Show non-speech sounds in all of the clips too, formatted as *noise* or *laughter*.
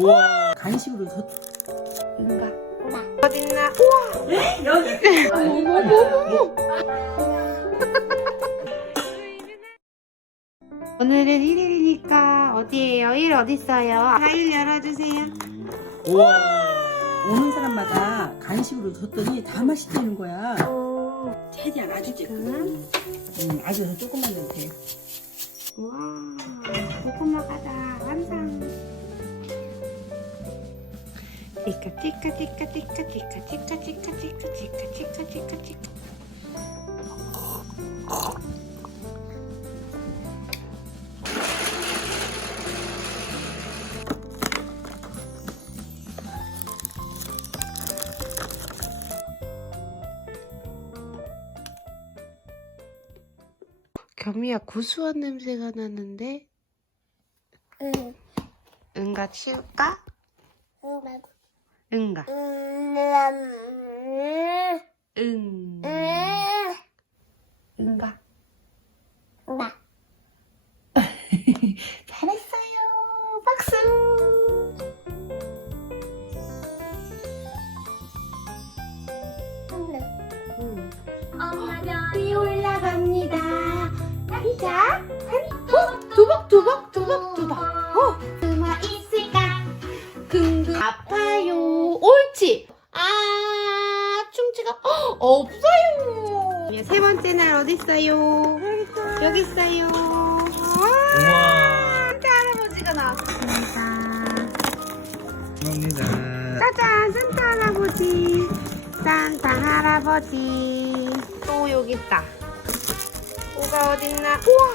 우와. 간식으로 줬 뭔가. 어딨나? 우와 여기 *laughs* 어머머머머 오늘은 일요일이니까 어디에요? 일 어딨어요? 파일 열어주세요. 우와. 오는 사람마다 간식으로 줬더니 다 맛있다는 거야. 최대한 아주 지 음. 음, 아주 조금만 넣으면 돼. 우와. 고구마 가다 완성 띠까 띠까 띠까 띠까 띠까 띠까 띠까 띠까 띠까 띠까 띠까 띠까 겸이야 고소한 냄새가 나는데 응, 응가 치울까? 응, 말고. 응가. 음, 응 응가. 나. *laughs* 잘했어요. 박수. 응. 엄마 별이 올라갑니다. 자, 어? 두벅 두벅 두벅 두벅. 어? 누가 있을까? 근근 아파요 옳지. 아 충치가 헉, 없어요. 예, 세 번째 날 어디 있어요? 여기 있어요. 와 우와. 산타 할아버지가 나왔습니다. 감사합니다. 짜잔 산타 할아버지. 산타 할아버지. 또 여기 있다. 뭐가 어딨나? 우와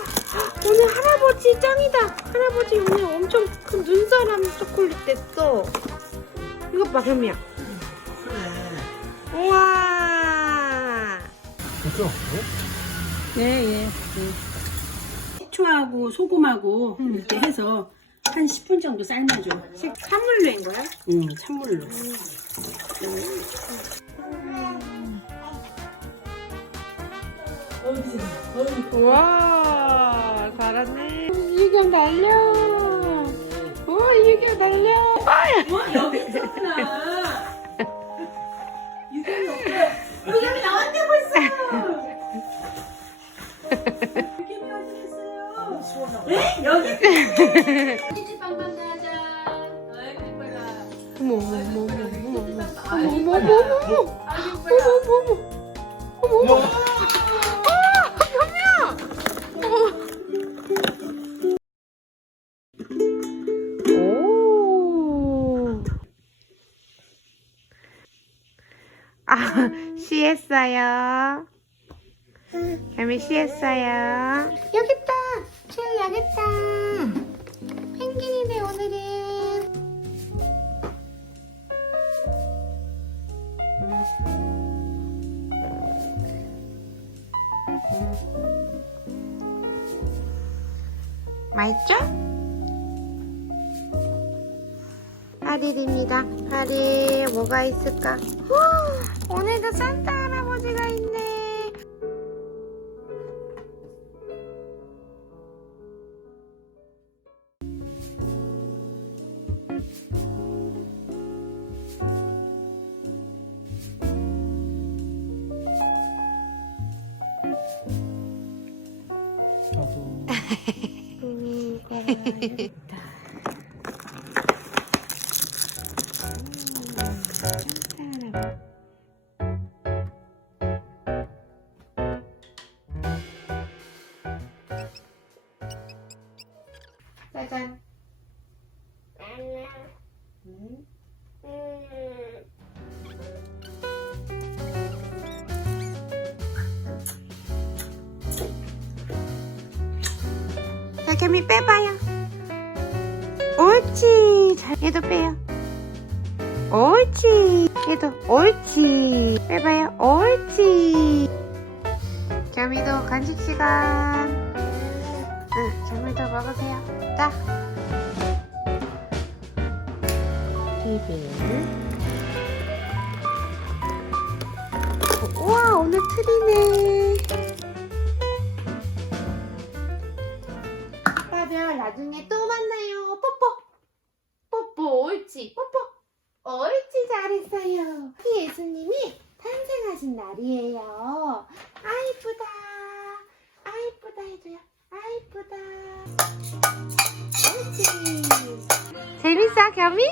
오늘 할아버지 짱이다. 할아버지 오늘 엄청 큰 눈사람 초콜릿 됐어 이것 봐 겸이야. 우와. 됐어? 예예. 식초하고 소금하고 이렇게 해서 한 10분 정도 삶아줘. 식 찬물로 한 거야? 응 찬물로. 우와 잘하네. 유경 날려. 우와 유경 날려 아. 아, 쉬했어요. 겸이 쉬했어요. 여기 있다. 줄 여기 있다. 펭귄이네 오늘은. 맛있죠? 하릴입니다. 하릴 뭐가 있을까? 후, 오늘도 산타 할아버지가 있네. 짜잔. 음. 개미 빼봐요. 옳지. 잘, 얘도 빼요. 옳지. 얘도 옳지. 빼봐요. 옳지. 개미도 간식 시간. 응, 개미도 먹으세요. 자. 리빌. 우와, 오늘 틀이네. 옳지. 뽀뽀. 옳지 잘했어요. 예수님이 탄생하신 날이에요. 아이쁘다. 아이쁘다 해줘요. 아이쁘다. 옳지. 재밌어 겸이?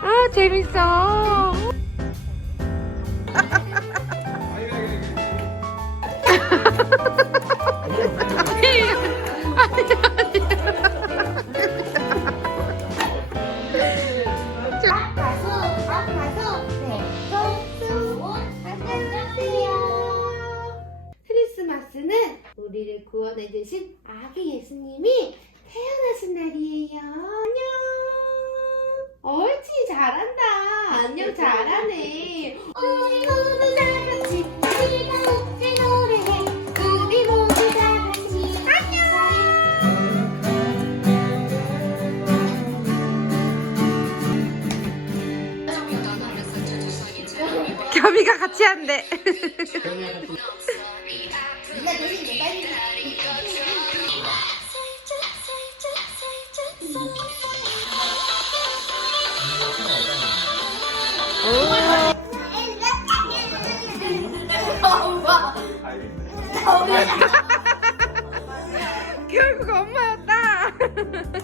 어 재밌어 크리스마스는 우리를 구원해 주신 아기 예수님이 태어나신 날이에요. 안녕. 옳지 잘한다. 안녕 잘하네. 우리 모두 다 같이 우리가 웃게 노래해 우리 모두 다 같이 안녕 겸이가 같이 한대. *laughs* *laughs* *laughs* *laughs* 결국 엄마였다. *laughs*